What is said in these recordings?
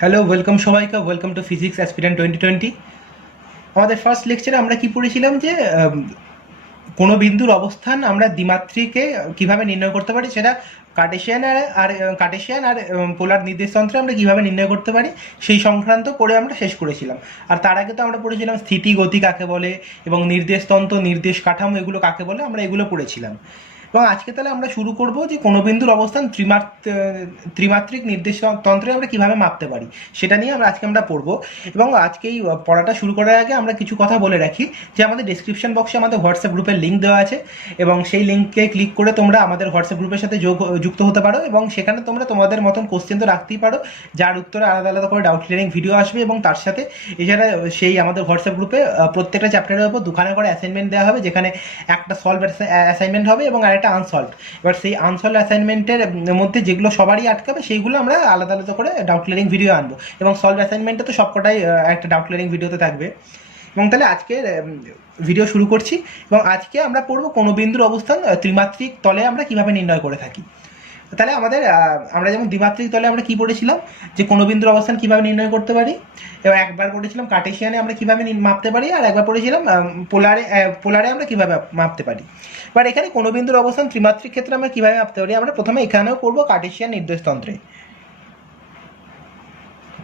Hello, welcome সবাইকে, welcome to physics aspirant 2020। আমাদের first লেকচারে আমরা কি পড়েছিলাম যে কোনো বিন্দুর অবস্থান আমরা দ্বিমাত্রিকে কিভাবে নির্ণয় করতে পারি, সেটা কার্টেশিয়ান আর পোলার নির্দেশতন্ত্রে আমরা কিভাবে নির্ণয় করতে পারি সেই সংক্রান্ত পড়ে আমরা শেষ করেছিলাম। আর তার আগে তো আমরা পড়েছিলাম স্থিতি গতি কাকে বলে এবং নির্দেশতন্ত্র, নির্দেশ কাঠামো এগুলো কাকে বলে, আমরা এগুলো পড়েছিলাম। এবং আজকে তাহলে আমরা শুরু করব যে কোনো বিন্দুর অবস্থান ত্রিমাত্রিক নির্দেশ তন্ত্রে আমরা কিভাবে মাপতে পারি সেটা নিয়ে আজকে আমরা পড়বো। এবং আজকে এই পড়াটা শুরু করার আগে আমরা কিছু কথা বলে রাখি যে আমাদের ডেসক্রিপশন বক্সে আমাদের হোয়াটসঅ্যাপ গ্রুপের লিঙ্ক দেওয়া আছে এবং সেই লিঙ্কে ক্লিক করে তোমরা আমাদের হোয়াটসঅ্যাপ গ্রুপের সাথে যুক্ত হতে পারো এবং সেখানে তোমরা তোমাদের মতন কোশ্চেন তো রাখতেই পারো, যার উত্তরে আলাদা আলাদা করে ডাউট ক্লিয়ারিং ভিডিও আসবে। এবং তার সাথে এছাড়া সেই আমাদের হোয়াটসঅ্যাপ গ্রুপে প্রত্যেকটা চ্যাপ্টারের উপর দুখানা করে অ্যাসাইনমেন্ট দেওয়া হবে, যেখানে একটা সলভ অ্যাসাইনমেন্ট হবে এবং আরেকটা আনসলভ। এবার সেই আনসলভ অ্যাসাইনমেন্টের মধ্যে যেগুলো সবারই আটকাবে সেইগুলো আমরা আলাদা আলাদা করে ডাউট ক্লিয়ারিং ভিডিও আনবো এবং সলভ অ্যাসাইনমেন্টে তো সবকটাই একটা ডাউট ক্লিয়ারিং ভিডিওতে থাকবে। এবং তাহলে আজকে ভিডিও শুরু করছি এবং আজকে আমরা পড়বো কোনো বিন্দুর অবস্থান ত্রিমাত্রিক তলে আমরা কিভাবে নির্ণয় করে থাকি। তাহলে আমরা যেমন দ্বিমাত্রিক তলে আমরা কি পড়েছিলাম যে কোনো বিন্দুর অবস্থান কিভাবে নির্ণয় করতে পারি, এবং একবার পড়েছিলাম কার্টেশিয়ানে আমরা কিভাবে মাপতে পারি, আর একবার পড়েছিলাম পোলারে আমরা কিভাবে মাপতে পারি। এবার এখানে কোনো বিন্দুর অবস্থান ত্রিমাত্রিক ক্ষেত্রে আমরা কিভাবে মাপতে পারি, আমরা প্রথমে এখানেও পড়বো কার্টেশিয়ান নির্দেশতন্ত্রে।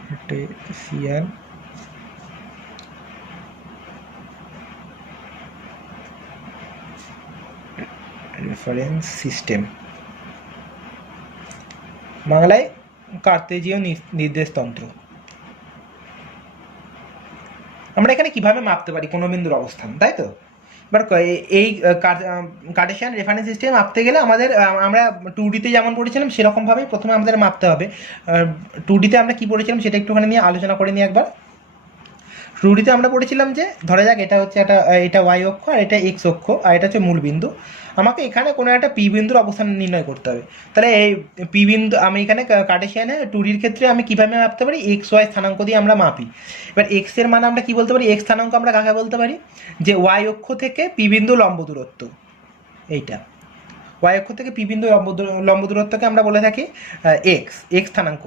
কার্টেশিয়ান রেফারেন্স সিস্টেম, বাংলায় কার্তেজীয় নির্দেশতন্ত্র। আমরা এখানে কিভাবে মাপতে পারি কোনো বিন্দুর অবস্থান, তাই তো? এবার এই কার্টেশিয়ান রেফারেন্স সিস্টেম মাপতে গেলে আমরা 2D-তে যেমন পড়েছিলাম সেরকমভাবেই প্রথমে আমাদের মাপতে হবে। 2D-তে আমরা কি পড়েছিলাম সেটা একটুখানি নিয়ে আলোচনা করে নিই একবার। 2D-তে আমরা পড়েছিলাম যে ধরা যাক এটা হচ্ছে এটা ওয়াই অক্ষ আর এটা এক্স অক্ষ আর এটা হচ্ছে মূল বিন্দু। আমাকে এখানে কোনো একটা পি বিন্দুর অবস্থান নির্ণয় করতে হবে। তাহলে এই পি বিন্দু আমি এখানে কার্টেশিয়ানে 2Dর ক্ষেত্রে আমি কীভাবে মাপতে পারি, এক্স ওয়াই স্থানাঙ্ক দিয়ে আমরা মাপি। এবার এক্সের মান আমরা কী বলতে পারি, এক্স স্থানাঙ্ক আমরা কাকে বলতে পারি, যে ওয়াই অক্ষ থেকে পি বিন্দু লম্ব দূরত্ব, এইটা ওয়াই অক্ষ থেকে পি বিন্দু লম্ব দূরত্বকে আমরা বলে থাকি এক্স স্থানাঙ্ক।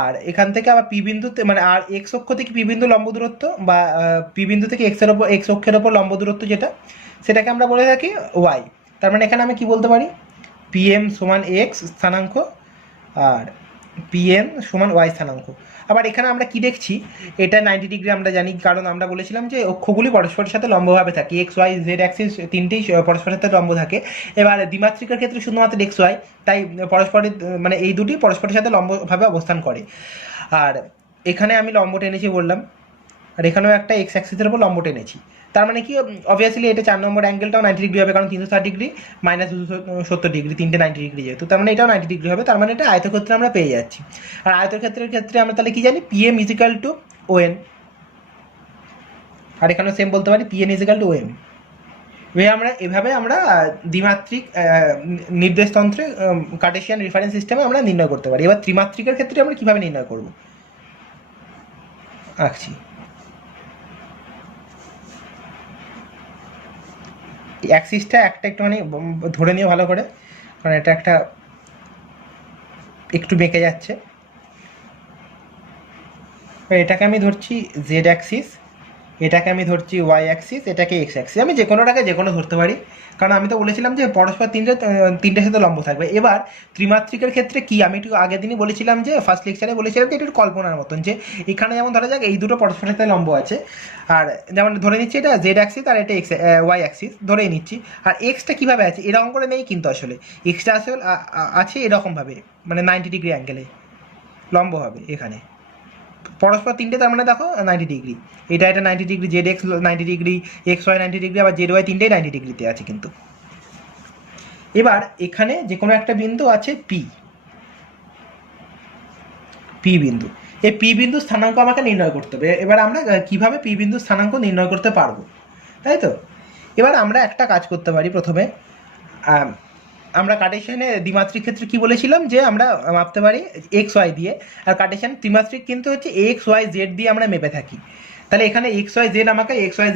আর এখান থেকে আবার পি বিন্দুতে মানে আর এক্স অক্ষ থেকে পি বিন্দু লম্ব দূরত্ব বা পি বিন্দু থেকে এক্স অক্ষের ওপর লম্ব দূরত্ব সেটাকে আমরা বলে থাকি ওয়াই। তার মানে এখানে আমি কি বলতে পারি, পিএম সমান এক্স স্থানাঙ্ক আর পিএম সমান ওয়াই স্থানাঙ্ক। আবার এখানে আমরা কি দেখছি, এটা 90 ডিগ্রি আমরা জানি, কারণ আমরা বলেছিলাম যে অক্ষগুলি পরস্পরের সাথে লম্বভাবে থাকে, এক্স ওয়াই জেড অ্যাক্সিস তিনটেই পরস্পরের সাথে লম্ব থাকে। এবার দ্বিমাত্রিকের ক্ষেত্রে শুধুমাত্র এক্স ওয়াই, তাই পরস্পরের মানে এই দুটি পরস্পরের সাথে লম্বভাবে অবস্থান করে। আর এখানে আমি লম্ব টেনেছি বললাম, আর এখানেও একটা এক্স অ্যাক্সিসের উপর লম্ব টেনেছি। তার মানে কি, অবভিয়াসলি এটা 4 নম্বর অ্যাঙ্গেলটাও 90 ডিগ্রি হবে, কারণ 360 ডিগ্রি মাইনাস 270 ডিগ্রি, তিনটে 90 ডিগ্রি যেহেতু, তার মানে এটাও 90 ডিগ্রি হবে। তার মানে এটা আয়তক্ষেত্রে আমরা পেয়ে যাচ্ছি। আর আয়তক্ষেত্রের ক্ষেত্রে আমরা তাহলে কি জানি, পিএম ইজিক্যাল টু ওএন, আর এখানেও সেম বলতে পারি পিএন ইজিক্যাল টু ওএম। এভাবে আমরা দ্বিমাত্রিক নির্দেশতন্ত্রে কার্টেশিয়ান রেফারেন্স সিস্টেমে আমরা নির্ণয় করতে পারি। এবার ত্রিমাত্রিকের ক্ষেত্রে আমরা কীভাবে নির্ণয় করব, আঁকছি। অ্যাক্সিসটা একটা একটুখানি ধরে নিয়ে ভালো করে, কারণ এটা একটু বেঁকে যাচ্ছে। এটাকে আমি ধরছি জেড অ্যাক্সিস, এটাকে আমি ধরছি ওয়াই অ্যাক্সিস, এটাকে এক্স অ্যাক্সিস। আমি যে কোনোটাকে যে কোনো ধরতে পারি, কারণ আমি তো বলেছিলাম যে পরস্পর তিনটের সাথে লম্ব থাকবে। এবার ত্রিমাত্রিকের ক্ষেত্রে কি, আমি একটু আগের দিনই বলেছিলাম যে ফার্স্ট লেকচারে বলেছিলাম যে একটু কল্পনার মতন, যে এখানে যেমন ধরা যাক এই দুটো পরস্পরের সাথে লম্ব আছে, আর যেমন ধরে নিচ্ছি এটা জেড অ্যাক্সিস আর এটা এক্স ওয়াই অ্যাক্সিস ধরেই নিচ্ছি। আর এক্সটা কীভাবে আছে, এরকম করে নেই কিন্তু, আসলে এক্সটা আসলে আছে এরকমভাবে, মানে 90 ডিগ্রি অ্যাঙ্গেলে লম্ব হবে এখানে পরস্পর তিনটে। তার মানে দেখো 90 ডিগ্রি, এটা 90 degree, Z X 90 degree, X Y 90 degree, আবার জেড ওয়াই তিনটেই 90 ডিগ্রিতে আছে কিন্তু। এবার এখানে যে কোনো একটা বিন্দু আছে পি বিন্দু, এই পি বিন্দু স্থানাঙ্ক আমাকে নির্ণয় করতে হবে। এবার আমরা কিভাবে পি বিন্দু স্থানাঙ্ক নির্ণয় করতে পারবো, তাই তো? এবার আমরা একটা কাজ করতে পারি। প্রথমে আমরা কার্টেশিয়ানে দ্বিমাত্রিক ক্ষেত্রে কি বলেছিলাম, যে আমরা মাপতে পারি এক্স ওয়াই দিয়ে, আর কার্টেশিয়ান ত্রিমাত্রিক কিন্তু হচ্ছে এক্স ওয়াই জেড দিয়ে আমরা মেপে থাকি। তাহলে এখানে এক্স ওয়াই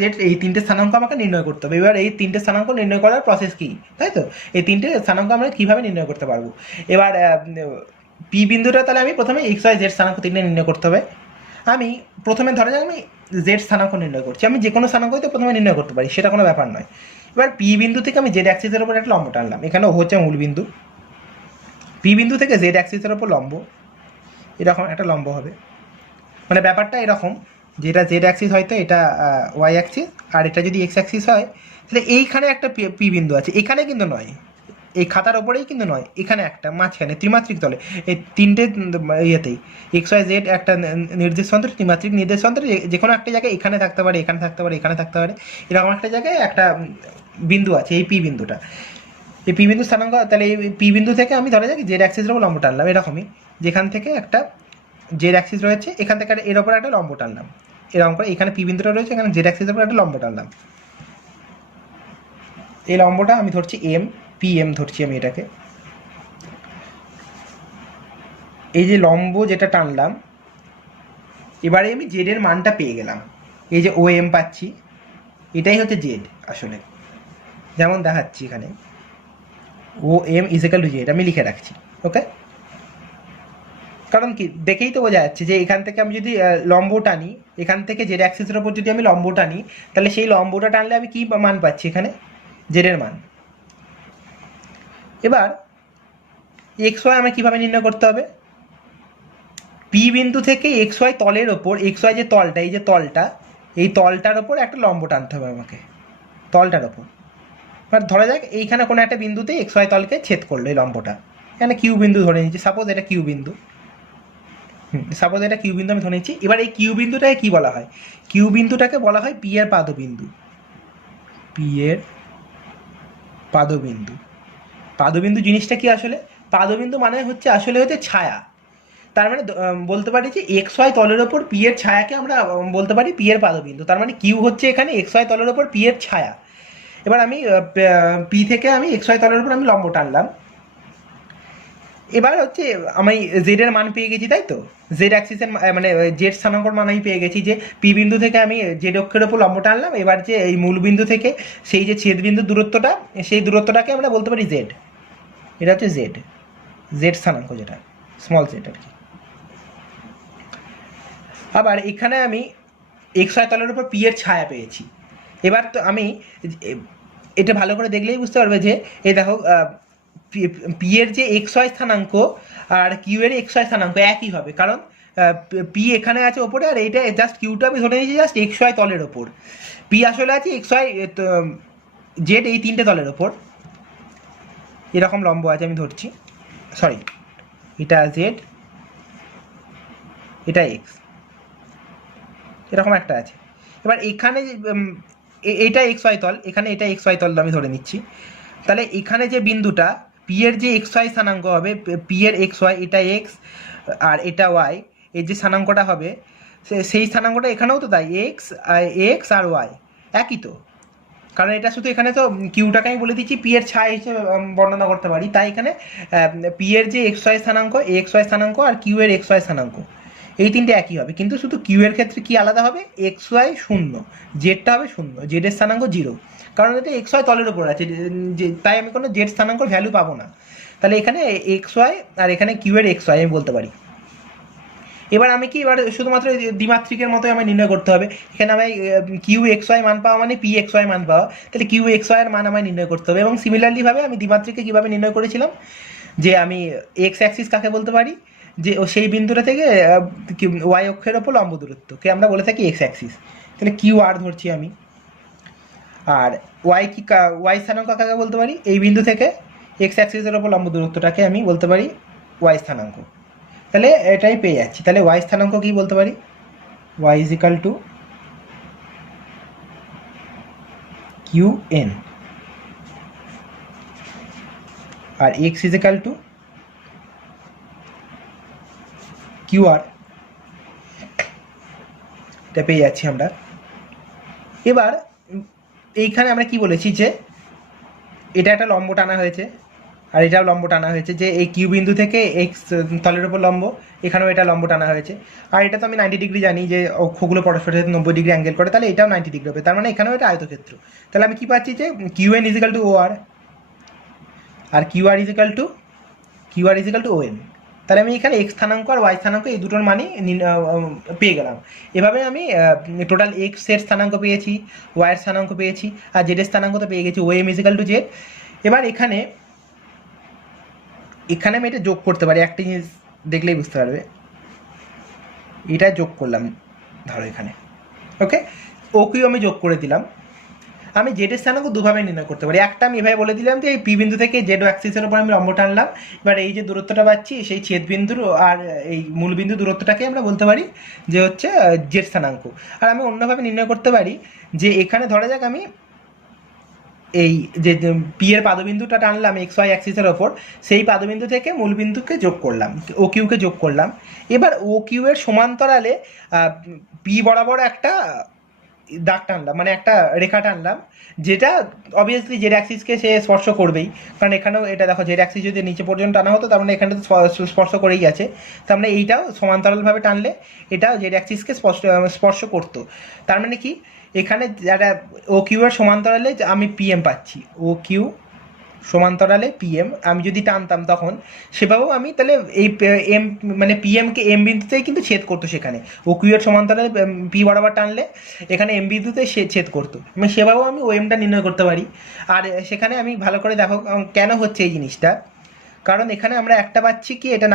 জেড এই তিনটে স্থানাঙ্ক আমাকে নির্ণয় করতে হবে। এবার এই তিনটে স্থানাঙ্ক নির্ণয় করার প্রসেস কি, তাই তো? এই তিনটে স্থানাঙ্ক আমরা কীভাবে নির্ণয় করতে পারবো। এবার পি বিন্দুটা তাহলে আমি প্রথমে এক্স ওয়াই জেড স্থানাঙ্ক তিনটে নির্ণয় করতে হবে। আমি প্রথমে ধরা যাক আমি জেড স্থানাঙ্ক নির্ণয় করছি, আমি যে কোনো স্থানাঙ্কই তো প্রথমে নির্ণয় করতে পারি, সেটা কোনো ব্যাপার নয়। এবার পি বিন্দু থেকে আমি জেড অ্যাক্সিসের উপর একটা লম্ব টানলাম, এখানে ও হচ্ছে মূল বিন্দু। পি বিন্দু থেকে জেড অ্যাক্সিসের উপর লম্ব, এরকম একটা লম্ব হবে। মানে ব্যাপারটা এরকম, যেটা জেড অ্যাক্সিস হয়তো এটা ওয়াই অ্যাক্সিস, আর এটা যদি এক্স অ্যাক্সিস হয় তাহলে এইখানে একটা পি বিন্দু আছে, এখানে কিন্তু নয়, এই খাতার ওপরেই কিন্তু নয়, এখানে একটা মাঝখানে ত্রিমাত্রিক তলে, এই তিনটে ইয়েতেই এক্স ওয়াই জেড একটা নির্দেশ অন্তরে, ত্রিমাত্রিক নির্দেশ অন্তরে যে কোনো একটা জায়গায় এখানে থাকতে পারে, এখানে থাকতে পারে, এখানে থাকতে পারে, এরকম একটা জায়গায় একটা বিন্দু আছে, এই পি বিন্দুটা। এই পি বিন্দু স্থানাঙ্ক, তাহলে এই পি বিন্দু থেকে আমি ধরা যাক জেড অ্যাক্সিসের উপর লম্ব টানলাম, এরকমই যেখান থেকে একটা জেড অ্যাক্সিস রয়েছে, এখান থেকে এর ওপর একটা লম্ব টানলাম, এরকম করে এখানে পি বিন্দুটা রয়েছে, এখানে জেড অ্যাক্সিসের উপর একটা লম্ব টানলাম। এই লম্বটা আমি ধরছি এম, পি এম ধরছি আমি এটাকে। এই যে লম্ব যেটা টানলাম, এবারে আমি জেড এর মানটা পেয়ে গেলাম, এই যে ও এম পাচ্ছি, এটাই হচ্ছে জেড আসলে, যেমন দেখাচ্ছি এখানে ও এম ইজিক্যাল টু জেড আমি লিখে রাখছি। ওকে, কারণ কি দেখেই তো বোঝা যাচ্ছে যে এখান থেকে আমি যদি লম্ব টানি, এখান থেকে জেড অ্যাক্সিসের ওপর যদি আমি লম্ব টানি, তাহলে সেই লম্বটা টানলে আমি কি মান পাচ্ছি, এখানে জেডের মান। এবার এক্স ওয়াই আমার কীভাবে নির্ণয় করতে হবে, পি বিন্দু থেকে এক্স ওয়াই তলের ওপর, এক্স ওয়াই যে তলটা, এই যে তলটা, এই তলটার ওপর একটা লম্ব টানতে হবে আমাকে, তলটার ওপর। এবার ধরা যাক এইখানে কোনো একটা বিন্দুতে এক্স ওয়াই তলকে ছেদ করলো এই লম্বটা, এখানে কিউ বিন্দু ধরে নিচ্ছি, সাপোজ এটা কিউ বিন্দু, সাপোজ এটা কিউ বিন্দু আমি ধরে নিচ্ছি। এবার এই কিউ বিন্দুটাকে কি বলা হয়, কিউ বিন্দুটাকে বলা হয় পি এর পাদবিন্দু, পি এর পাদবিন্দু। পাদবিন্দু জিনিসটা কি আসলে, পাদবিন্দু মানে হচ্ছে আসলে হচ্ছে ছায়া, তার মানে বলতে পারি যে এক্স ওয়াই তলের ওপর পি এর ছায়াকে আমরা বলতে পারি পি এর পাদবিন্দু, তার মানে কিউ হচ্ছে এখানে এক্স ওয়াই তলের ওপর পি এর ছায়া। এবার আমি পি থেকে আমি এক্স ওয়াই তলের উপর আমি লম্ব টানলাম, এবার হচ্ছে আমি জেড এর মান পেয়ে গেছি, তাই তো জেড অ্যাক্সিসের মানে জেড স্থানাঙ্কর মান আমি পেয়ে গেছি, যে পি বিন্দু থেকে আমি জেড অক্ষের ওপর লম্ব টানলাম। এবার যে এই মূল বিন্দু থেকে সেই যে ছেদ বিন্দু দূরত্বটা, সেই দূরত্বটাকে আমরা বলতে পারি জেড, এটা হচ্ছে জেড, জেড স্থানাঙ্ক যেটা স্মল জেড আর কি। আবার এখানে আমি এক্স ওয়াই তলের উপর পি এর ছায়া পেয়েছি। এবার তো আমি এটা ভালো করে দেখলেই বুঝতে পারবে যে এই দেখো পি এর যে এক্স ওয়াই স্থানাঙ্ক আর কিউ এর এক্স ওয়াই স্থানাঙ্ক একই হবে, কারণ পি এখানে আছে ওপরে, আর এইটা জাস্ট কিউটা আমি ধরে নিয়েছি জাস্ট এক্স ওয়াই তলের ওপর, পি আসলে আছে এক্স ওয়াই জেড এই তিনটে তলের ওপর। এরকম লম্ব আছে আমি ধরছি, সরি এটা জেড, এটা এক্স, এরকম একটা আছে। এবার এখানে এইটা এক্স ওয়াই তল, এখানে এটা এক্স ওয়াই তল আমি ধরে নিচ্ছি, তাহলে এখানে যে বিন্দুটা পি এর যে এক্স ওয়াই স্থানাঙ্ক হবে, পি এর এক্স ওয়াই, এটা এক্স আর এটা ওয়াই, এর যে স্থানাঙ্কটা হবে সেই স্থানাঙ্কটা এখানেও তো তাই, এক্স এক্স আর ওয়াই একই তো, কারণ এটা শুধু এখানে তো কিউটাকে আমি বলে দিচ্ছি পি এর ছায়া হিসেবে বর্ণনা করতে পারি, তাই এখানে পি এর যে এক্স ওয়াই স্থানাঙ্ক, এক্স ওয়াই স্থানাঙ্ক আর কিউ এর এক্স ওয়াই স্থানাঙ্ক এই তিনটে একই হবে, কিন্তু শুধু কিউ এর ক্ষেত্রে কি আলাদা হবে, এক্স ওয়াই শূন্য, জেডটা হবে শূন্য, জেড এর স্থানাঙ্ক জিরো, কারণ এটা এক্স ওয়াই তলের উপর আছে, তাই আমি কোনো জেড স্থানাঙ্কর ভ্যালু পাবো না। তাহলে এখানে এক্স ওয়াই আর এখানে কিউ এর এক্স ওয়াই আমি বলতে পারি। এবার আমি কি এবার শুধুমাত্র দ্বিমাত্রিকের মতোই আমার নির্ণয় করতে হবে, এখানে আমি কিউ এক্স ওয়াই মান পাওয়া মানে পি এক্স ওয়াই মান পাওয়া, তাহলে কিউ এক্স ওয়াই এর মান আমায় নির্ণয় করতে হবে। এবং সিমিলারলিভাবে আমি দ্বিমাত্রিকে কীভাবে নির্ণয় করেছিলাম, যে আমি এক্স অ্যাক্সিস কাকে বলতে পারি, যে সেই বিন্দুটা থেকে ওয়াই অক্ষের ওপর লম্ব দূরত্বকে আমরা বলে থাকি এক্স অ্যাক্সিস, তাহলে কিউ আর ধরছি আমি। আর ওয়াই কি, ওয়াই স্থানাঙ্ক কাকে বলতে পারি, এই বিন্দু থেকে এক্স অ্যাক্সিসের ওপর লম্ব দূরত্বটাকে আমি বলতে পারি ওয়াই স্থানাঙ্ক, তাহলে এটাই পেয়ে যাচ্ছি। তাহলে ওয়াই স্থানাঙ্ক কি বলতে পারি, Y is equal to Q N, আর X is equal to Q R, এটা পেয়ে যাচ্ছি আমরা। এবার এইখানে আমরা কি বলেছি, যে এটা একটা লম্ব টানা হয়েছে আর এটাও লম্ব টানা হয়েছে, যে এই কিউ বিন্দু থেকে এক্স তলের উপর লম্ব, এখানেও এটা লম্ব টানা হয়েছে, আর এটা তো আমি 90 ডিগ্রি জানি যে অক্ষগুলো পরস্পরের সাথে 90 ডিগ্রি অ্যাঙ্গেল করে, তাহলে এটাও 90 ডিগ্রি হবে, তার মানে এখানেও এটা আয়তক্ষেত্র। তাহলে আমি কি পাচ্ছি, যে Q N is equal to O R, R Q R is equal to O N, তাহলে আমি এখানে এক্স স্থানাঙ্ক আর ওয়াই স্থানাঙ্ক এই দুটোর মানই পেয়ে গেলাম। এভাবে আমি টোটাল এক্স এর স্থানাঙ্ক পেয়েছি, ওয়াইয়ের স্থানাঙ্ক পেয়েছি, আর জেডের স্থানাঙ্ক তো পেয়ে গেছি ও এম ইজিক্যাল টু জেড। এবার এখানে আমি এটা যোগ করতে পারি, একটা জিনিস দেখলেই বুঝতে পারবে, এটা যোগ করলাম ধরো এখানে, ওকে, ও কিউ আমি যোগ করে দিলাম। আমি জেডের স্থানাঙ্ক দুভাবে নির্ণয় করতে পারি। একটা আমি এভাবে বলে দিলাম যে এই পি বিন্দু থেকে জেড অ্যাক্সিসের উপর আমি লম্ব টানলাম, এবার এই যে দূরত্বটা পাচ্ছি সেই ছেদ বিন্দুর আর এই মূল বিন্দু দূরত্বটাকে আমরা বলতে পারি যে হচ্ছে জেড স্থানাঙ্ক। আর আমি অন্যভাবে নির্ণয় করতে পারি যে এখানে ধরা যাক আমি এই যে পি এর পাদবিন্দুটা টানলাম এক্স ওয়াই অ্যাক্সিসের ওপর, সেই পাদবিন্দু থেকে মূল বিন্দুকে যোগ করলাম, ও কিউকে যোগ করলাম। এবার ও কিউ এর সমান্তরালে পি বরাবর একটা দাগ টানলাম, মানে একটা রেখা টানলাম, যেটা অবভিয়াসলি জেড অ্যাক্সিসকে সে স্পর্শ করবেই, কারণ এখানেও এটা দেখো জেড অ্যাক্সিস যদি নিচে পর্যন্ত টানা হতো তার মানে এখানে তো স্পর্শ করেই গেছে, তার মানে এইটাও সমান্তরালভাবে টানলে এটাও জেড অ্যাক্সিসকে স্পর্শ করতো। তার মানে কি এখানে যারা ও কিউ এর সমান্তরালে আমি পিএম পাচ্ছি, ও কিউ সমান্তরালে পিএম আমি যদি টানতাম তখন সেভাবেও আমি তাহলে এই এম মানে পিএমকে এম বিন্দুতেই কিন্তু ছেদ করতো, সেখানে ও কিউ এর সমান্তরালে পি বরাবর টানলে এখানে এম বিন্দুতে ছেদ করতো, আমি সেভাবেও আমি ও এমটা নির্ণয় করতে পারি। আর সেখানে আমি ভালো করে দেখো কেন হচ্ছে এই জিনিসটা, কারণ এখানে আমরা একটা পাচ্ছি কি এটা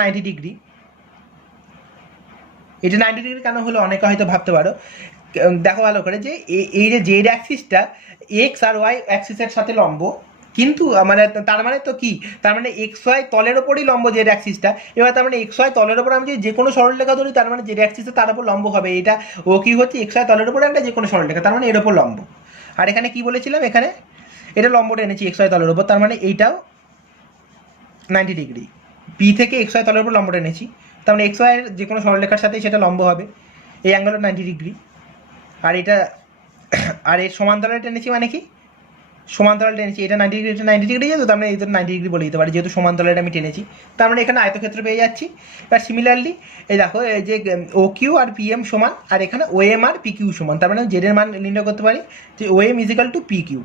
90 ডিগ্রি। এটা 90 ডিগ্রি কেন হলো অনেকে হয়তো ভাবতে পারো, দেখো ভালো করে যে এই যে জেড অ্যাক্সিসটা এক্স আর ওয়াই অ্যাক্সিসের সাথে লম্ব, কিন্তু মানে তার মানে তো কি, তার মানে এক্স ওয়াই তলের ওপরই লম্ব জেড অ্যাক্সিসটা। এবার তার মানে এক্স ওয়াই তলের ওপর আমি যদি যে কোনো সরলরেখা ধরি তার মানে জেড অ্যাক্সিসে তার উপর লম্ব হবে, এটা ও কি হচ্ছে এক্স ওয়াই তলের উপর একটা যে কোনো সরলরেখা, তার মানে এর ওপর লম্ব। আর এখানে কি বলেছিলাম, এখানে এটা লম্বটা এনেছি এক্স ওয়াই তলের উপর, তার মানে এইটাও 90 ডিগ্রি, পি থেকে এক্স ওয়াই তলের উপর লম্বটা এনেছি, তার মানে এক্স ওয়াইয়ের যে কোনো সরলরেখার সাথে সেটা লম্ব হবে, এই অ্যাঙ্গেলও 90 ডিগ্রি। আর এটা আর এর সমান্তরাল টেনেছি মানে কি, সমান্তরাল টেনেছি, এটা 90 ডিগ্রি, এটা 90 ডিগ্রি যেহেতু তার মানে এটা 90 ডিগ্রি বলে দিতে পারি, যেহেতু সমান্তরালটা আমি টেনেছি, তার মানে এখানে আয়তক্ষেত্র পেয়ে যাচ্ছি। এবার সিমিলারলি এই দেখো এই যে O Q R P M সমান, আর এখানে ও এম আর পি কিউ সমান, তার মানে জেড এর মান নির্ণয় করতে পারি যে O M is equal to P Q.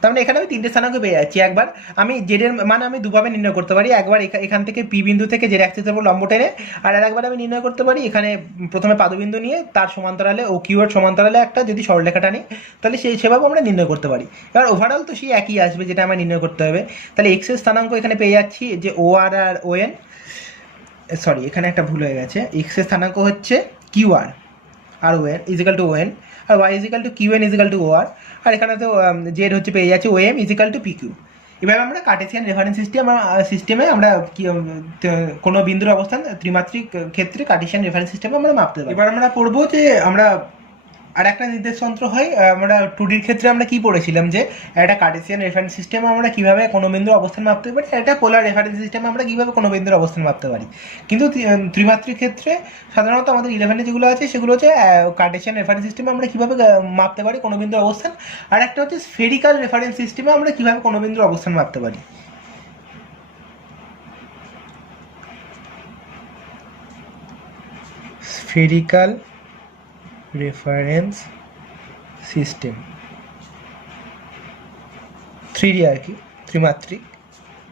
তার মানে এখানে আমি তিনটে স্থানাঙ্ক পেয়ে যাচ্ছি। একবার আমি জেডের মান আমি দুভাবে নির্ণয় করতে পারি, একবার এখান থেকে পি বিন্দু থেকে জেড অ্যাক্সিসের উপর লম্ব টেনে, আর একবার আমি নির্ণয় করতে পারি এখানে প্রথমে পাদবিন্দু নিয়ে তার সমান্তরালে ও কিউয়ের সমান্তরালে একটা যদি সরলরেখা টানি, তাহলে সেভাবে আমরা নির্ণয় করতে পারি। এবার ওভারঅল তো সেই একই আসবে যেটা আমার নির্ণয় করতে হবে। তাহলে এক্স এর স্থানাঙ্ক এখানে পেয়ে যাচ্ছি যে ও আর আর ও এন, সরি এখানে একটা ভুল হয়ে গেছে, এক্স এর স্থানাঙ্ক হচ্ছে Q R O N is equal to O N, আর Y is equal to Q N is equal to O R, আর এখানে তো জেড হচ্ছে পেয়ে যাচ্ছে O M is equal to P Q. এভাবে আমরা কার্টেসিয়ান রেফারেন্স সিস্টেমে আমরা কোনো বিন্দুর অবস্থান ত্রিমাত্রিক ক্ষেত্রে কার্টেসিয়ান রেফারেন্স সিস্টেমে আমরা মাপতে পারি। এবার আমরা পড়বো যে আমরা আর একটা নির্দেশযন্ত্র হয়, আমরা 2Dর ক্ষেত্রে আমরা কি পড়েছিলাম যে একটা কার্টেসিয়ান রেফারেন্স সিস্টেমে আমরা কীভাবে কোনো বিন্দুর অবস্থান মাপতে পারি, একটা পোলার রেফারেন্স সিস্টেমে আমরা কীভাবে কোনো বিন্দুর অবস্থান মাপতে পারি। কিন্তু ত্রিমাত্রিক ক্ষেত্রে সাধারণত আমাদের 11-এ যেগুলো আছে সেগুলো হচ্ছে কার্টেসিয়ান রেফারেন্স সিস্টেমে আমরা কীভাবে মাপতে পারি কোনো বিন্দুর অবস্থান, আর একটা হচ্ছে স্ফেরিক্যাল রেফারেন্স সিস্টেমে আমরা কীভাবে কোনো বিন্দুর অবস্থান মাপতে পারি। স্ফেরিক্যাল রেফারেন্স সিস্টেম 3D আর কি, ত্রিমাত্রিক,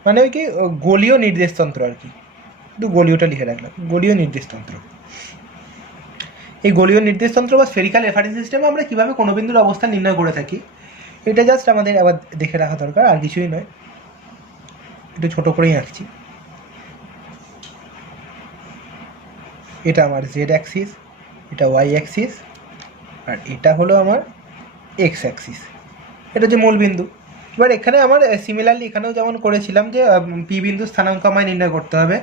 মানে ওই কি গোলীয় নির্দেশতন্ত্র আর কি, একটু গোলীয়টা লিখে রাখলাম, গোলীয় নির্দেশতন্ত্র। এই গোলীয় নির্দেশতন্ত্র বা স্ফেরিক্যাল রেফারেন্স সিস্টেমে আমরা কীভাবে কোনো বিন্দুর অবস্থান নির্ণয় করে থাকি, এটা জাস্ট আমাদের আবার দেখে রাখা দরকার, আর কিছুই নয়, একটু ছোটো করেই আঁকছি। এটা আমার জেড অ্যাক্সিস, এটা ওয়াই অ্যাক্সিস, আর এটা হলো আমার এক্স অ্যাক্সিস, এটা হচ্ছে মূল বিন্দু। এবার এখানে আমার সিমিলারলি এখানেও যেমন করেছিলাম যে পি বিন্দু স্থানাঙ্ক আমায় নির্ণয় করতে হবে,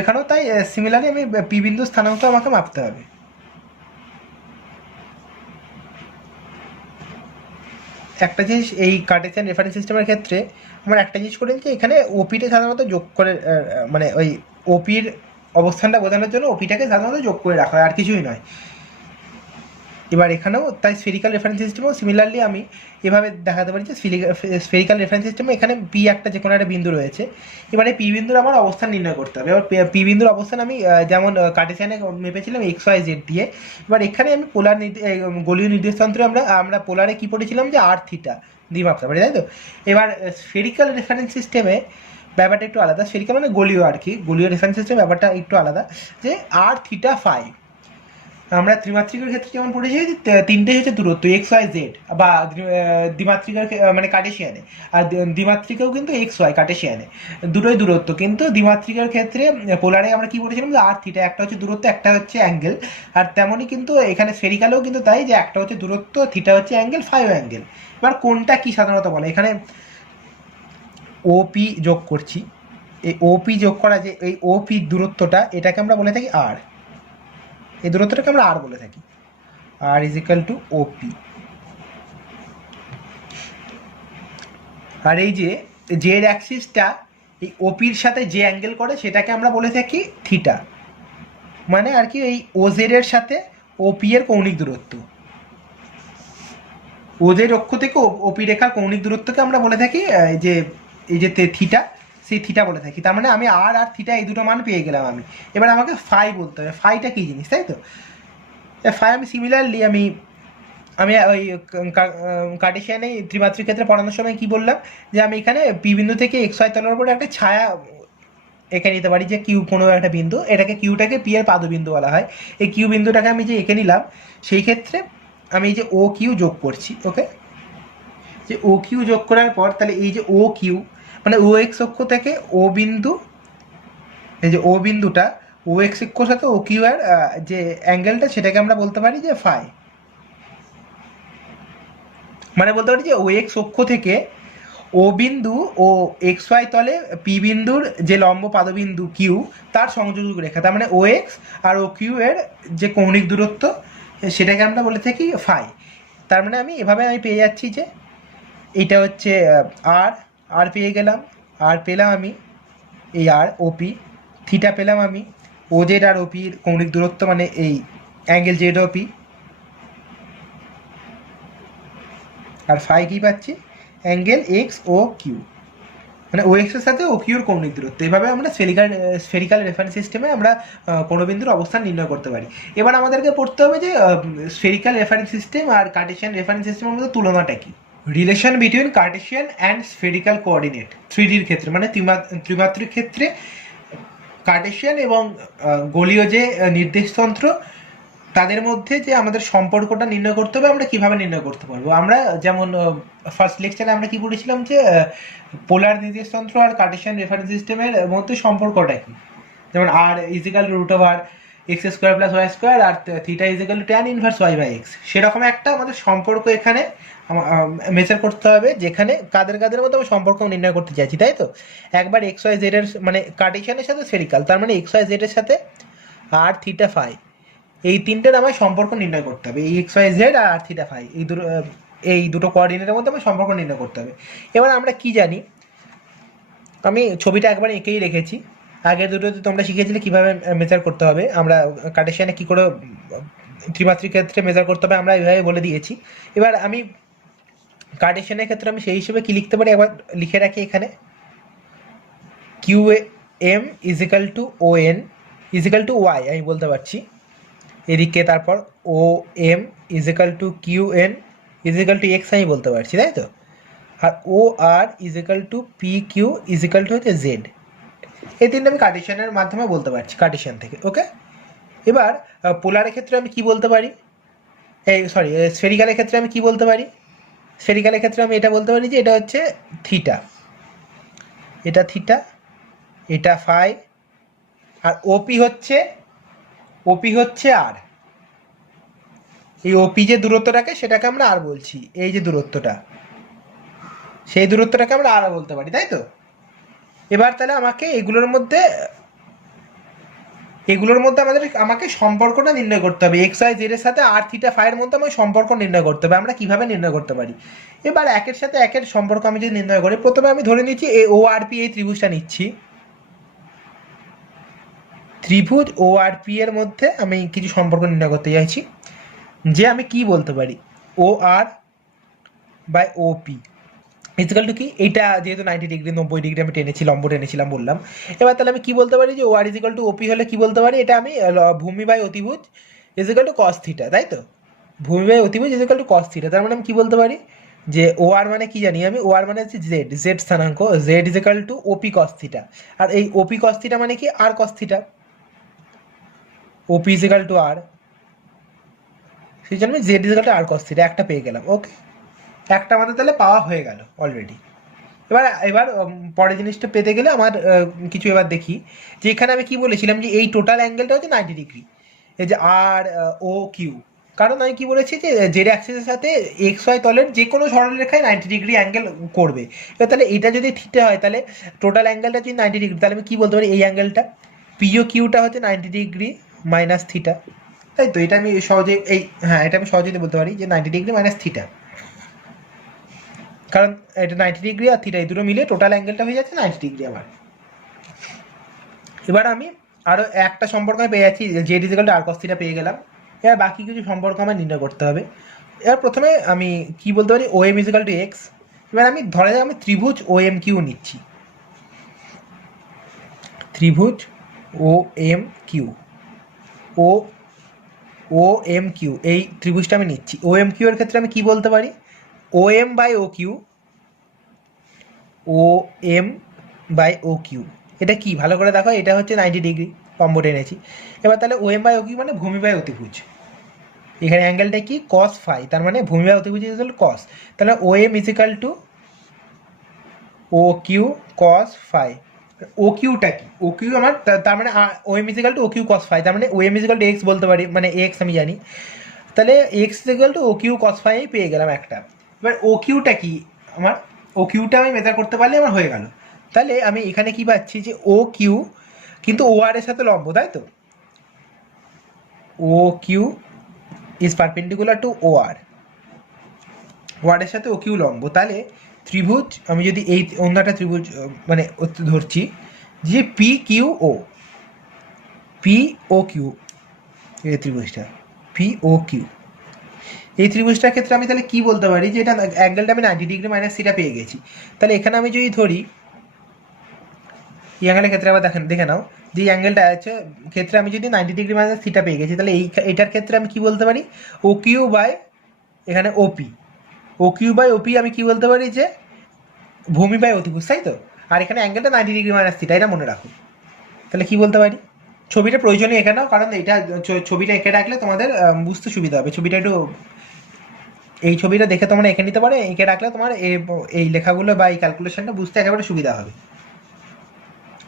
এখানেও তাই সিমিলারলি আমি পি বিন্দু স্থানাঙ্ক আমাকে মাপতে হবে। একটা জিনিস এই কার্টেসিয়ান রেফারেন্স সিস্টেমের ক্ষেত্রে আমার একটা জিনিস করে দিচ্ছি, এখানে ওপিটা সাধারণত যোগ করে, মানে ওই ওপির অবস্থানটা বোঝানোর জন্য ওপিটাকে সাধারণত যোগ করে রাখা হয়, আর কিছুই নয়। এবার এখানেও তাই স্ফেরিক্যাল রেফারেন্স সিস্টেমেও সিমিলারলি আমি এভাবে দেখাতে পারি যে স্ফেরিক্যাল রেফারেন্স সিস্টেমে এখানে পি একটা যে কোনো একটা বিন্দু রয়েছে, এবারে পি বিন্দুর আমার অবস্থান নির্ণয় করতে হবে। এবার পি বিন্দুর অবস্থান আমি যেমন কার্টেসিয়ানে মেপেছিলাম এক্স ওয়াই জেড দিয়ে, এবার এখানে আমি পোলার গোলীয় নির্দেশতন্ত্রে আমরা পোলারে কী পড়েছিলাম যে আর থিটা দিয়ে মাপতে পারি, তাই তো। এবার স্ফেরিক্যাল রেফারেন্স সিস্টেমে ব্যাপারটা একটু আলাদা। স্ফেরিক্যাল মানে গোলীয় আর কি, গোলীয় রেফারেন্স সিস্টেম ব্যাপারটা একটু আলাদা। যে আর থিটা ফাই, আমরা ত্রিমাত্রিকের ক্ষেত্রে যেমন পড়েছি তিনটে হচ্ছে দূরত্ব এক্স ওয়াই জেড, বা দ্বিমাত্রিকার মানে কার্টেশিয়ানে, আর দ্বিমাত্রিকেও কিন্তু এক্স ওয়াই কার্টেশিয়ানে দুটোই দূরত্ব। কিন্তু দ্বিমাত্রিকার ক্ষেত্রে পোলারে আমরা কি বলেছিলাম যে আর থিটা, একটা হচ্ছে দূরত্ব একটা হচ্ছে অ্যাঙ্গেল। আর তেমনই কিন্তু এখানে স্ফেরিক্যালেও কিন্তু তাই, যে একটা হচ্ছে দূরত্ব, থিটা হচ্ছে অ্যাঙ্গেল, ফাইভ অ্যাঙ্গেল। এবার কোনটা কি সাধারণত বলে, এখানে ওপি যোগ করছি, এই ওপি যোগ করা যে এই ওপি দূরত্বটা, এটাকে আমরা বলে থাকি আর, এই দূরত্বটাকে আমরা আর বলে থাকি, আর ইজ ইকাল টু ওপি। আর এই যে জেড অ্যাক্সিসটা এই ওপির সাথে যে অ্যাঙ্গেল করে সেটাকে আমরা বলে থাকি থিটা, মানে আর কি এই ওজেড এর সাথে ওপি এর কৌণিক দূরত্ব, ওজেড অক্ষ থেকে ওপি রেখার কৌণিক দূরত্বকে আমরা বলে থাকি যে এই যে থিটা, সেই থিটা বলে থাকি। তার মানে আমি আর আর থিটা এই দুটো মান পেয়ে গেলাম আমি। এবার আমাকে ফাই বলতে হবে, ফাইটা কী জিনিস, তাই তো? ফাই আমি সিমিলারলি আমি ওই কার্টেশিয়ানে ত্রিমাত্রিক ক্ষেত্রে পড়ানোর সময় কি বললাম, যে আমি এখানে পি বিন্দু থেকে এক্স ওয়াই তলের উপরে একটা ছায়া এঁকে নিতে পারি, যে কিউ কোনো একটা বিন্দু, এটাকে কিউটাকে পি এর পাদবিন্দু বলা হয়। এই কিউ বিন্দুটাকে আমি যে এঁকে নিলাম, সেই ক্ষেত্রে আমি এই যে ও কিউ যোগ করছি, ওকে, যে ও কিউ যোগ করার পর তাহলে এই যে ও কিউ মানে ও এক্স অক্ষ থেকে ও বিন্দু, এই যে ও বিন্দুটা ও এক্স অক্ষর সাথে ও কিউ এর যে অ্যাঙ্গেলটা, সেটাকে আমরা বলতে পারি যে ফাই। মানে বলতে পারি যে ও এক্স অক্ষ থেকে ও বিন্দু ও এক্স ওয়াই তলে পি বিন্দুর যে লম্ব পাদবিন্দু কিউ, তার সংযোগ রেখা, তার মানে ও এক্স আর ও কিউ এর যে কৌণিক দূরত্ব, সেটাকে আমরা বলে থাকি ফাই। তার মানে আমি এভাবে আমি পেয়ে যাচ্ছি যে এইটা হচ্ছে আর, আর পেয়ে গেলাম, আর পেলাম আমি এই আর ওপি, থিটা পেলাম আমি ও জেড আর ওপির কৌণিক দূরত্ব, মানে এই অ্যাঙ্গেল জেড ওপি, আর ফাই কী পাচ্ছি, অ্যাঙ্গেল এক্স ও কিউ, মানে ও এক্সের সাথে ও কিউর কৌণিক দূরত্ব। এভাবে আমরা স্ফেরিক্যাল রেফারেন্স সিস্টেমে আমরা কোনো বিন্দুর অবস্থান নির্ণয় করতে পারি। এবার আমাদেরকে পড়তে হবে যে স্ফেরিক্যাল রেফারেন্স সিস্টেম আর কার্টেশিয়ান রেফারেন্স সিস্টেমের মধ্যে তুলনাটা কী। Relation between Cartesian and spherical coordinate 3Dর ক্ষেত্রে, মানে ত্রিমাত্রিক ক্ষেত্রে কার্টেশিয়ান এবং গোলীয় যে নির্দেশতন্ত্র, তাদের মধ্যে যে আমাদের সম্পর্কটা নির্ণয় করতে হবে, আমরা কিভাবে নির্ণয় করতে পারবো। আমরা যেমন ফার্স্ট লেকচারে আমরা কি বলেছিলাম যে পোলার নির্দেশতন্ত্র আর কার্টেশিয়ান রেফারেন্স সিস্টেমের মধ্যে সম্পর্কটা কি, যেমন R is equal root over X square plus Y square আর theta is equal to tan inverse Y by X, সেরকম একটা আমাদের সম্পর্ক এখানে মেজার করতে হবে, যেখানে কাদের কাদের মধ্যে আমরা সম্পর্ক নির্ণয় করতে চাইছি, তাই তো? একবার এক্স ওয়াই জেড এর মানে কার্টেশিয়ানের সাথে স্ফেরিক্যাল, তার মানে এক্স ওয়াই জেড এর সাথে আর থিটা ফাই, এই তিনটের আমার সম্পর্ক নির্ণয় করতে হবে। এই এক্স ওয়াই জেড আর থিটা ফাই এই দুটো কোঅর্ডিনেটের মধ্যে আমার সম্পর্ক নির্ণয় করতে হবে। এবার আমরা কি জানি, আমি ছবিটা একবার এঁকেই রেখেছি, আগে দুটোতে তোমরা শিখেছিলে কীভাবে মেজার করতে হবে, আমরা কার্টেশিয়ানে কী করে ত্রিমাত্রিক ক্ষেত্রে মেজার করতে হবে আমরা এইভাবে বলে দিয়েছি। এবার আমি কার্টেশিয়ানের ক্ষেত্রে আমি সেই হিসেবে কী লিখতে পারি, একবার লিখে রাখি এখানে, Q M is equal to O N is equal to Y আমি বলতে পারছি এদিকে, তারপর O M is equal to Q N is equal to X আমি বলতে পারছি, তাই তো? আর O R is equal to P Q is equal to হচ্ছে জেড, এই তিনটে আমি কার্টেশিয়ানের মাধ্যমে বলতে পারছি কার্টেশিয়ান থেকে, ওকে। এবার পোলারের ক্ষেত্রে আমি কি বলতে পারি, স্ফেরিক্যালের ক্ষেত্রে আমি কি বলতে পারি, স্ফেরিক্যালের ক্ষেত্রে আমি এটা বলতে পারি যে এটা হচ্ছে থিটা, এটা থিটা, এটা ফাই, আর ওপি হচ্ছে আর, এই ওপি যে দূরত্বটাকে সেটাকে আমরা আর বলছি, এই যে দূরত্বটা, সেই দূরত্বটাকে আমরা আর বলতে পারি, তাই তো? এবার তাহলে আমাকে এগুলোর মধ্যে আমাকে সম্পর্কটা নির্ণয় করতে হবে, এক্স ওয়াই জেড এর সাথে আর থিটা ফাইয়ের মধ্যে আমাকে সম্পর্ক নির্ণয় করতে হবে। আমরা কিভাবে নির্ণয় করতে পারি, এবার একের সাথে একের সম্পর্ক আমি যদি নির্ণয় করি, প্রথমে আমি ধরে নিচ্ছি ও আর পি, এই ত্রিভুজটা নিচ্ছি, ত্রিভুজ ও আর পি এর মধ্যে আমি কিছু সম্পর্ক নির্ণয় করতে চাইছি, যে আমি কি বলতে পারি, O R by O P is equal to কি, এইটা যেহেতু 90 ডিগ্রি 90 ডিগ্রি আমি টেনেছি, লম্ব টেনেছিলাম বললাম। এবার তাহলে আমি কি বলতে পারি যে ও আর ইজিক্যাল টু ওপি হলে কি বলতে পারি, এটা আমি ভূমি বাই অতিভুজ ইজিক্যাল টু কস থিটা, তাই তো? ভূমি বাই অতিভুজ ইজিক্যাল টু কস থিটা, তার মানে আমি কি বলতে পারি, যে ও আর মানে কি জানি আমি, ও আর মানে হচ্ছে জেড, জেড স্থানাঙ্ক, Z is equal to OP cos theta. আর এই ওপি কস থিটা মানে কি R cos theta, OP is equal to R, সেই জন্য আমি Z is equal to R cos theta একটা পেয়ে গেলাম। ওকে, একটা আমাদের তাহলে পাওয়া হয়ে গেল অলরেডি। এবার এবার পরের জিনিসটা পেতে গেলে আমার কিছু এবার দেখি যে এখানে আমি কি বলেছিলাম যে এই টোটাল অ্যাঙ্গেলটা হচ্ছে 90 ডিগ্রি, এই যে আর ও কিউ, কারণ আমি কি বলেছি যে জেড অ্যাক্সিসের সাথে এক্স ওয়াই তলের যে কোনো সরলরেখায় 90 ডিগ্রি অ্যাঙ্গেল করবে। এবার তাহলে এটা যদি থিটা হয় তাহলে টোটাল অ্যাঙ্গেলটা যদি 90 ডিগ্রি, তাহলে আমি কি বলতে পারি এই অ্যাঙ্গেলটা পিও কিউটা হচ্ছে 90 ডিগ্রি মাইনাস থিটা, তাই তো? এটা আমি সহজে এই, হ্যাঁ এটা আমি সহজেই বলতে পারি যে 90 ডিগ্রি মাইনাস থিটা, কারণ এটা 90 ডিগ্রি আর থিটা এই দুটো মিলে টোটাল অ্যাঙ্গেলটা হয়ে যাচ্ছে 90 ডিগ্রি আমার। এবার আমি আরও একটা সম্পর্ক আমি পেয়ে যাচ্ছি, Z is equal to R cos theta পেয়ে গেলাম। এবার বাকি কিছু সম্পর্ক আমার নির্ণয় করতে হবে। এবার প্রথমে আমি কি বলতে পারি, O M is equal to X. এবার আমি ধরে যাক আমি ত্রিভুজ ও এম কিউ নিচ্ছি, ত্রিভুজ ও এম কিউ, ও ও এম কিউ এই ত্রিভুজটা আমি নিচ্ছি। ও এম কিউ এর ক্ষেত্রে আমি কি বলতে পারি, O M by O Q, O M by O Q, এটা কি ভালো করে দেখো, এটা হচ্ছে 90 ডিগ্রি লম্ব টেনেছি। এবার তাহলে O M by O Q মানে ভূমি বাই অতিভুজ, এখানে অ্যাঙ্গেলটা কি কস ফাই, তার মানে ভূমি বাই অতিভুজ ইজ ইকুয়াল কস, তাহলে O M is equal to O Q cos phi. O কিউটা কি, ও কিউ আমার তার মানে O M is equal to O Q cos phi, তার মানে O M is equal to X বলতে পারি, মানে এক্স আমি জানি, তাহলে X is equal to O Q cos phi পেয়ে গেলাম একটা। এবার ও কিউটা কি আমার, ও কিউটা আমি মেজার করতে পারলে আমার হয়ে গেল। তাহলে আমি এখানে কি পাচ্ছি যে ও কিউ কিন্তু ও আর এর সাথে লম্ব, তাই তো? ও Q is perpendicular to O R, O আর এর সাথে ও কিউ লম্ব, তাহলে ত্রিভুজ আমি যদি এই অন্য একটা ত্রিভুজ মানে ধরছি যে পি কিউ ও, পি ও কিউ, এই ত্রিভুজটা পি ও কিউ, এই ত্রিভুজটার ক্ষেত্রে আমি তাহলে কি বলতে পারি যে এটা অ্যাঙ্গেলটা আমি 90 ডিগ্রি মাইনাস সিটা পেয়ে গেছি। তাহলে এখানে আমি যদি ধরি এই অ্যাঙ্গেলের ক্ষেত্রে আবার দেখে নাও যে অ্যাঙ্গেলটা আছে ক্ষেত্রে আমি যদি 90 ডিগ্রি মাইনাস থিটা পেয়ে গেছি, তাহলে এইটার ক্ষেত্রে আমি কি বলতে পারি, ও কিউ বাই এখানে ওপি, ও কিউ বাই ওপি আমি কি বলতে পারি যে ভূমি বাই অতিভুজ, তাই তো? আর এখানে অ্যাঙ্গেলটা 90 ডিগ্রি মাইনাস থিটা, এটা মনে রাখো। তাহলে কি বলতে পারি, ছবিটা প্রয়োজনীয় এঁকে নাও, কারণ এটা ছবিটা এঁকে রাখলে তোমাদের বুঝতে সুবিধা হবে। ছবিটা একটু, এই ছবিটা দেখে তোমরা এঁকে নিতে পারো, এঁকে রাখলে তোমার এই লেখাগুলো বা এই ক্যালকুলেশনটা বুঝতে একেবারে সুবিধা হবে।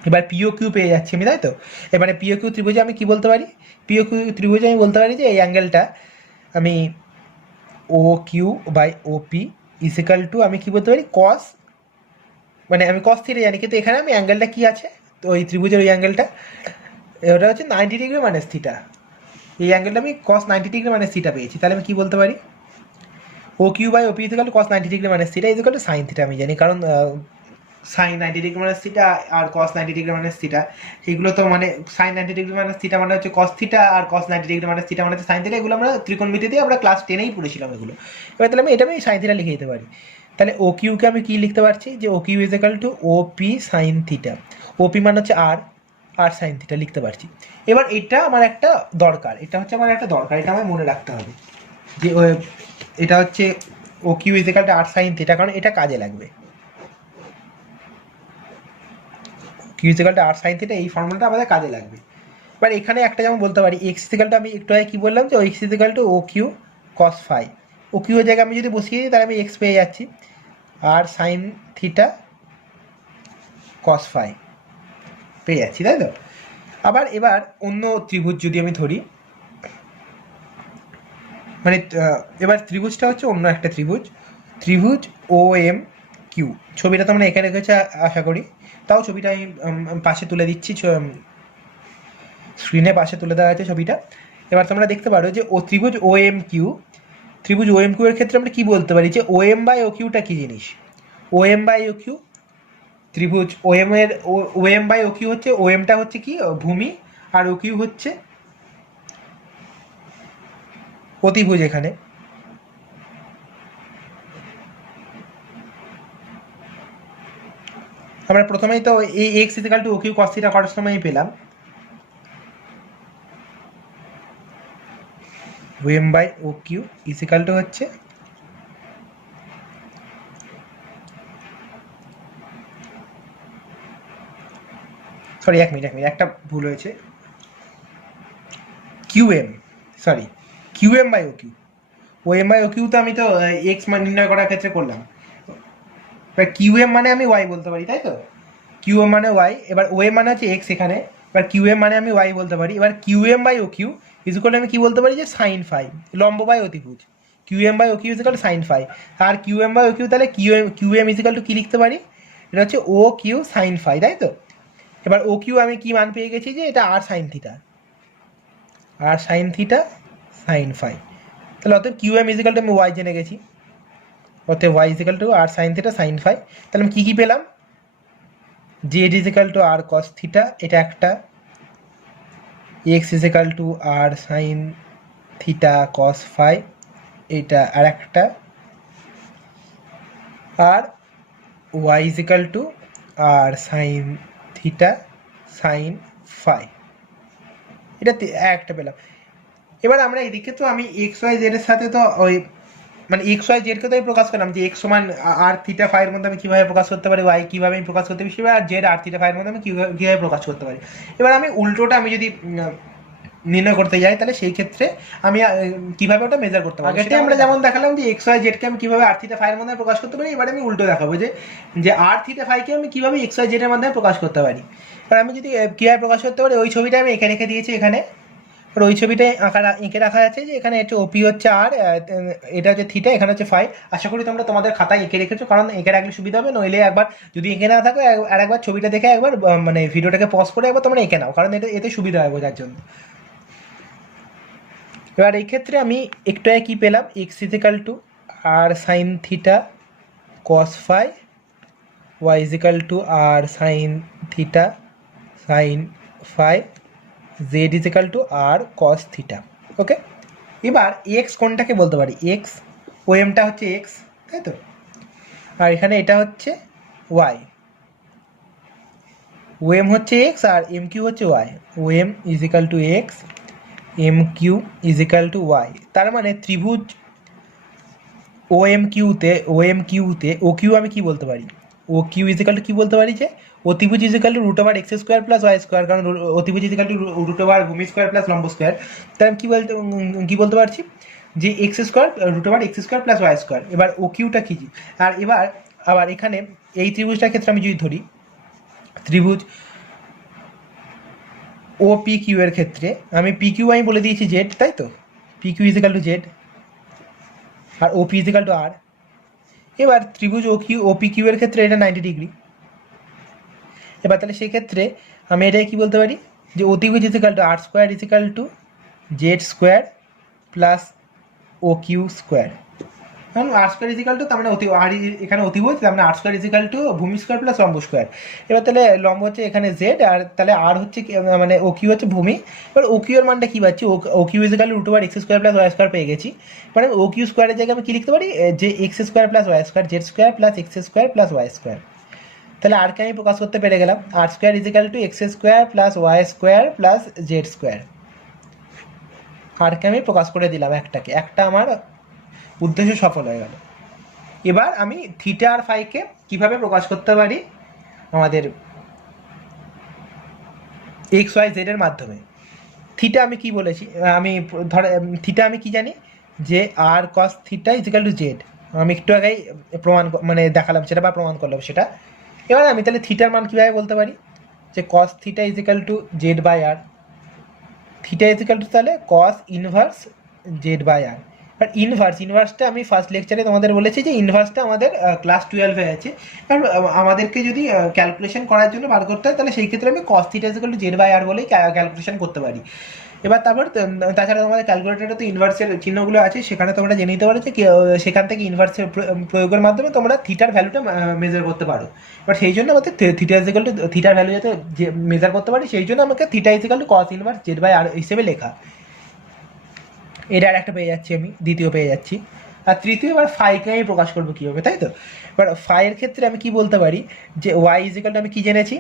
এবার পিও কিউ পেয়ে যাচ্ছি আমি, তাই তো? এবারে পিও কিউ ত্রিভুজে আমি কি বলতে পারি, পিও কিউ ত্রিভুজে আমি বলতে পারি যে এই অ্যাঙ্গেলটা আমি O Q by O P is equal to আমি কি বলতে পারি কস, মানে আমি কস থিটা জানি, কিন্তু এখানে আমি অ্যাঙ্গেলটা কি আছে, তো ওই ত্রিভুজের ওই অ্যাঙ্গেলটা ওটা হচ্ছে 90 ডিগ্রি মাইনাস থিটা, এই অ্যাঙ্গেলটা আমি কস 90 ডিগ্রি মাইনাস থিটা পেয়েছি। তাহলে আমি কি বলতে পারি, O Q by O P is equal to cos 90 degree minus theta is equal to sine theta আমি জানি, কারণ সাইন 90 ডিগ্রি মাইনাস থিটা আর কস 90 ডিগ্রি মাইনাস থিটা এগুলো তো মানে সাইন 90 ডিগ্রি মাইনাস থিটা মানে হচ্ছে কস থিটা, আর কস 90 ডিগ্রি মাইনাস থিটা মানে হচ্ছে সাইন থিটা, এগুলো আমরা ত্রিকোণমিতিতে আমরা ক্লাস 10-এই পড়েছিলাম এগুলো। এবার তাহলে আমি এটা আমি সাইন থিটা লিখে দিতে পারি। তাহলে ও কিউকে আমি কি লিখতে পারছি যে O Q is equal to O P sine theta, O P মানে হচ্ছে আর, আর সাইন থিটা লিখতে পারছি। এবার এটা আমার একটা দরকার, এটা হচ্ছে আমার একটা দরকার, এটা আমার মনে রাখতে হবে যে এটা হচ্ছে O Q is equal to R sine theta, কারণ এটা কাজে লাগবে। Q is equal to R sine theta এই ফর্মুলাটা আমাদের কাজে লাগবে। এবার এখানে একটা যেমন বলতে পারি এক্স ইজিক্যাল টু, আমি একটু আগে কী বললাম যে ও x is equal to O Q cos phi, O Q এর জায়গায় আমি যদি বসিয়ে দিই তাহলে আমি এক্স পেয়ে যাচ্ছি, আর সাইন থিটা কস ফাই পেয়ে যাচ্ছি, তাই তো? আবার এবার অন্য ত্রিভুজ যদি আমি ধরি, মানে এবার ত্রিভুজটা হচ্ছে অন্য একটা ত্রিভুজ, ত্রিভুজ ও এম কিউ, ছবিটা তোমরা এখানে রেখেছে আশা করি, তাও ছবিটা আমি পাশে তুলে দিচ্ছি, স্ক্রিনে পাশে তুলে দেওয়া আছে ছবিটা। এবার তোমরা দেখতে পারো যে ও ত্রিভুজ ও এম কিউ, ত্রিভুজ ও এম কিউ এর ক্ষেত্রে আমরা কি বলতে পারি যে ও এম বাই ও কিউটা কি জিনিস, ও এম বাই ও কিউ, ত্রিভুজ ও এম এর ও এম বাই ও কিউ হচ্ছে, ও এমটা হচ্ছে কি ভূমি, আর ও কিউ হচ্ছে অতিভুজ। এখানে আমরা প্রথমেই তো এই X is equal to O Q cos theta করার সময় পেলাম O M by O Q is equal to হচ্ছে সরি এক মিনিট একটা ভুল হয়েছে, QM, sorry QM by O Q, OM by O Q তো আমি তো এক্স নির্ণয় করার ক্ষেত্রে করলাম, এবার কিউএম মানে আমি ওয়াই বলতে পারি, তাই তো? কিউএম মানে ওয়াই, এবার ওএম মানে হচ্ছে এক্স এখানে, এবার কিউএম মানে আমি ওয়াই বলতে পারি। এবার QM by O Q equal আমি কি বলতে পারি যে সাইন ফাই, লম্ব বাই অতিভুজ, QM by O Q equal sine phi. আর কিউএম বাই ও কিউ তাহলে কিউএম ইজুকাল টু কী লিখতে পারি, এটা হচ্ছে ও কিউ সাইন ফাই, তাই তো? এবার ও কিউ আমি কি মান পেয়ে গেছি যে এটা আর সাইন থিটা, আর সাইন থিটা সাইন ফাই, তাহলে অতএব কিউএম ইজিক্যাল টু আমি ওয়াই জেনে গেছি, অতএব Y is equal to R sine theta sine phi. তাহলে আমি কী কী পেলাম, Z is equal to R cos theta এটা একটা, x is equal to R sine theta cos phi এটা আর একটা, আর Y is equal to R sine theta sine phi এটা একটা পেলাম। এবার আমরা এদিকে তো আমি এক্স ওয়াই জেড এর সাথে তো ওই মানে এক্স ওয়াই জেডকে তো আমি প্রকাশ করলাম যে এক্স সমান আর থিটা ফাইয়ের মধ্যে আমি কীভাবে প্রকাশ করতে পারি, ওয়াই কীভাবে আমি প্রকাশ করতে পারি, আর জেড আর থিটা ফাইয়ের মধ্যে আমি কীভাবে প্রকাশ করতে পারি। এবার আমি উল্টোটা আমি যদি নির্ণয় করতে যাই তাহলে সেই ক্ষেত্রে আমি কীভাবে ওটা মেজার করতে পারি, সেটা আমরা যেমন দেখালাম যে এক্স ওয়াই জেডকে আমি কীভাবে আর থিটা ফাইয়ের মধ্যে প্রকাশ করতে পারি, এবার আমি উল্টো দেখাবো যে আর থিটা ফাইকে আমি কীভাবে এক্স ওয়াই জেডের মাধ্যমে প্রকাশ করতে পারি। এবার আমি যদি কীভাবে প্রকাশ করতে পারি, ওই ছবিটা আমি এখানে রেখে দিয়েছি, এখানে ওই ছবিটায় এঁকে রাখা আছে যে এখানে হচ্ছে ওপি হচ্ছে আর, এটা হচ্ছে থিটা, এখানে হচ্ছে ফাই। আশা করি তোমরা তোমাদের খাতায় এঁকে রেখেছো, কারণ এঁকে রাখলে সুবিধা হবে, নইলে একবার যদি এঁকে না থাকো আর একবার ছবিটা দেখে একবার মানে ভিডিওটাকে পজ করে একবার তোমরা এঁকে নাও, কারণ এতে সুবিধা হয় বোঝার জন্য। এবার এই ক্ষেত্রে আমি একটু আগে কী পেলাম, X is equal to R sine theta cos phi, Y is equal to R sine theta sine phi, Z is equal to R cos theta. Okay, এবার এক্স কোনটাকে বলতে পারি, এক্স ও এমটা হচ্ছে এক্স, তাই তো? আর এখানে এটা হচ্ছে ওয়াই, ও এম হচ্ছে এক্স আর এম কিউ হচ্ছে Y, O M is equal to X, M Q is equal to Y. তার মানে ত্রিভুজ ও এম কিউতে ও কিউ আমি কি বলতে পারি, ও কিউ ইজিক্যাল টু কী বলতে পারি যে অতিভুজ is equal to root over X square plus Y square, কারণ অতিভুজ ইজিক্যাল টু রুট ওভার ভূমি স্কোয়ার প্লাস লম্ব স্কোয়ার। তাহলে আমি কী বলতে পারছি যে X square root over X square plus Y square. এবার ও কিউটা কী, আর এবার আবার এখানে এই ত্রিভুজটার ক্ষেত্রে আমি যদি ধরি ত্রিভুজ ও পি কিউ এর ক্ষেত্রে আমি পি কিউ আমি বলে দিয়েছি জেড, তাই তো? P Q is equal to Z আর O P is equal to R. এবার ত্রিভুজ ও পি কিউ এর ক্ষেত্রে এটা 90 ডিগ্রি। এবার তাহলে সেক্ষেত্রে আমি এটাই কী বলতে পারি যে অতিভুজ is equal to R square is equal to Z square plus O Q square, কারণ আর স্কোয়ার ইজিক্যাল টু তার মানে আর এখানে অতিভুজ, তার মানে আর স্কোয়ার ইজিক্যাল টু ভূমি স্কোয়ার প্লাস লম্ব স্কোয়ার। এবার তাহলে লম্ব হচ্ছে এখানে জেড, আর তাহলে আর হচ্ছে মানে ও কিউ হচ্ছে ভূমি। এবার ও কিউ এর মানটা কী পাচ্ছি, O Q is equal to root over X square plus Y square পেয়ে গেছি। মানে ও কিউ স্কোয়ারের জায়গায় আমি কী লিখতে পারি যে X square plus Y square, Z square plus X square plus Y square. তাহলে আরকে আমি প্রকাশ করতে পেরে গেলাম, R square is equal to X square plus Y square plus Z square. আরকে আমি প্রকাশ করে দিলাম একটাকে, একটা আমার উদ্দেশ্য সফল হয়ে গেল। এবার আমি থিটা আর ফাইকে কিভাবে প্রকাশ করতে পারি আমাদের এক্স ওয়াই জেড এর মাধ্যমে। থিটা আমি কি বলেছি, আমি থিটা আমি কি জানি যে R cos theta is equal to Z, আমি একটু আগেই প্রমাণ মানে দেখালাম সেটা বা প্রমাণ করলাম সেটা। এবার আমি তাহলে থিটার মান কীভাবে বলতে পারি যে cos theta is equal to Z by R, theta is equal to তাহলে cos inverse Z by R. আর ইনভার্সটা আমি ফার্স্ট লেকচারে তোমাদের বলেছি যে ইনভার্সটা আমাদের ক্লাস 12-এ আছে, কারণ আমাদেরকে যদি ক্যালকুলেশন করার জন্য বার করতে হয় তাহলে সেই ক্ষেত্রে আমি cos theta is equal to Z by R বলেই ক্যালকুলেশন করতে পারি। এবার তারপর তাছাড়া তোমাদের ক্যালকুলেটারে তো ইনভার্সের চিহ্নগুলো আছে, সেখানে তোমরা জেনে নিতে পারো যে সেখান থেকে ইনভার্সের প্রয়োগের মাধ্যমে তোমরা থিটার ভ্যালুটা মেজার করতে পারো। বাট সেই জন্য আমাদের থিটা ইজিক্যাল টু থিটার ভ্যালু যাতে মেজার করতে পারি সেই জন্য আমাকে theta is equal to cos inverse Z by R হিসেবে লেখা। এটা আর একটা পেয়ে যাচ্ছি, আমি দ্বিতীয় পেয়ে যাচ্ছি। আর তৃতীয় এবার ফাইকে আমি প্রকাশ করবো কীভাবে, তাই তো? এবার ফাইয়ের ক্ষেত্রে আমি কি বলতে পারি যে ওয়াই ইজিক্যাল টু আমি কি জেনেছি,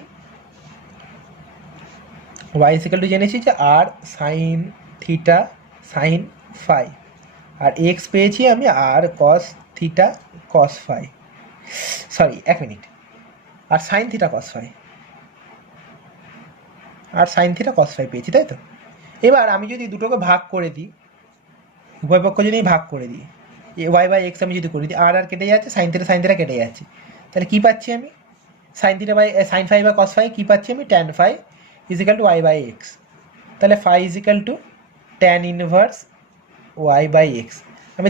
ওয়াই ইজিক্যাল টু জেনেছি যে R sine theta sine phi, আর এক্স পেয়েছি আমি R cos theta cos phi, sorry এক minute, R sine theta cos phi. R sine theta cos phi পেয়েছি, তাই তো? এবার আমি যদি দুটোকে ভাগ করে দিই, উভয় পক্ষ যদি ভাগ করে দিই, ওয়াই বাই এক্স আমি যদি করে দিই, আর কেটে যাচ্ছে, সাইন থিটা কেটে যাচ্ছে, তাহলে কী পাচ্ছি আমি? Sine theta by sine phi বা কস ফাই কী পাচ্ছি আমি? Tan phi is equal to Y by X. তাহলে phi is equal to tan inverse Y by X. আমি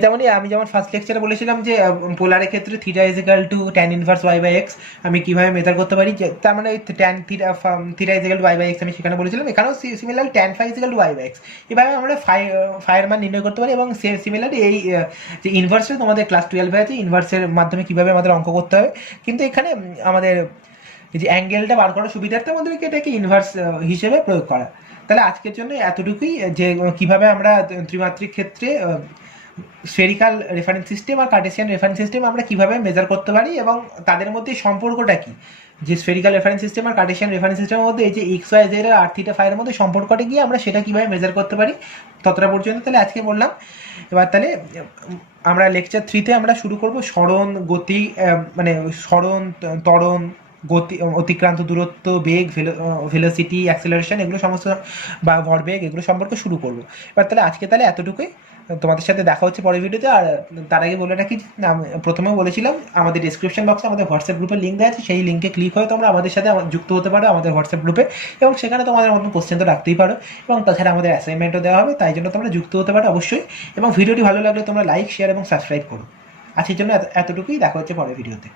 যেমন ফার্স্ট লেকচারে বলেছিলাম যে পোলারের ক্ষেত্রে theta is equal to tan inverse Y by X আমি কীভাবে মেজার করতে পারি, যে তার মানে tan theta is equal to Y by X আমি সেখানে বলেছিলাম, এখানেও similar tan phi is equal to Y by X. এভাবে আমরা ফাইয়ের মান নির্ণয় করতে পারি। এবং সিমিলার এই যে ইনভার্সে তোমাদের ক্লাস 12-এ আছে, ইনভার্সের মাধ্যমে কীভাবে আমাদের অঙ্ক করতে হবে। কিন্তু এখানে আমাদের এই যে অ্যাঙ্গেলটা বার করার সুবিধার্থে আমাদেরকে এটাকে ইনভার্স হিসেবে প্রয়োগ করা। তাহলে আজকের জন্য এতটুকুই, যে কীভাবে আমরা ত্রিমাত্রিক ক্ষেত্রে স্ফেরিক্যাল রেফারেন্স সিস্টেম আর কার্টেসিয়ান রেফারেন্স সিস্টেম আমরা কীভাবে মেজার করতে পারি, এবং তাদের মধ্যে সম্পর্কটা কী, যে স্ফেরিক্যাল রেফারেন্স সিস্টেম আর কার্টেসিয়ান রেফারেন্স সিস্টেমের মধ্যে এই যে এক্স ওয়াই জেড আর থিটা ফাইয়ের মধ্যে সম্পর্কটা গিয়ে আমরা সেটা কীভাবে মেজার করতে পারি, ততটা পর্যন্ত তাহলে আজকে বললাম। এবার তাহলে আমরা লেকচার 3-তে আমরা শুরু করব সরণ, গতি, মানে সরণ, ত্বরণ, গতি, অতিক্রান্ত দূরত্ব, বেগ, ভেলোসিটি, অ্যাক্সেলারেশন, এগুলো সমস্ত, বা ভরবেগ, এগুলো সম্পর্কে শুরু করব। এবার তাহলে আজকে তাহলে এতটুকুই, তোমাদের সাথে দেখা হচ্ছে পরের ভিডিওতে। আর তার আগে বলে রাখি, প্রথমেও বলেছিলাম আমাদের ডিসক্রিপশন বক্সে আমাদের হোয়াটসঅ্যাপ গ্রুপের লিঙ্ক দেওয়া আছে, সেই লিঙ্কে ক্লিক হয়ে তোমরা আমাদের সাথে যুক্ত হতে পারো আমাদের হোয়াটসঅ্যাপ গ্রুপে, এবং সেখানে তোমাদের মতন কোশ্চেন তো রাখতেই পারো, এবং তাছাড়া আমাদের অ্যাসাইনমেন্টও দেওয়া হবে, তাই জন্য তোমরা যুক্ত হতে পারো অবশ্যই। এবং ভিডিওটি ভালো লাগলে তোমরা লাইক, শেয়ার এবং সাবস্ক্রাইব করো। আজকের জন্য এতটুকুই, দেখা হচ্ছে পরের ভিডিওতে।